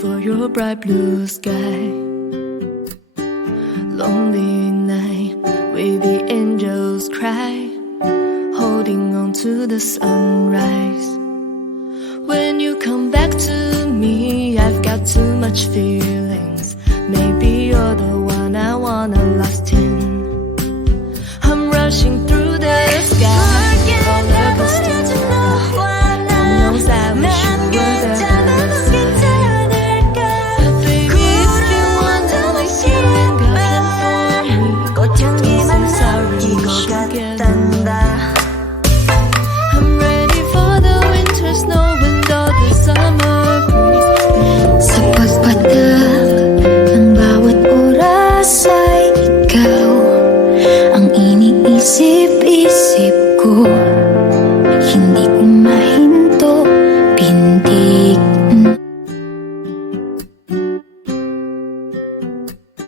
for your bright blue sky. Lonely night with the angels cry, holding on to the sunrise. When you come back to me, I've got too much feelings. Maybe you're the one I wanna lost in. I'm rushing through the sky, all of us tonight. God knows I wish you were the best. Baby, if you wanna make you ain't got time for me. I'm sorry, you should get it. I'm ready for the winter snow and all the summer breeze. Sa pagpatak ng bawat oras ay ikaw ang iniisip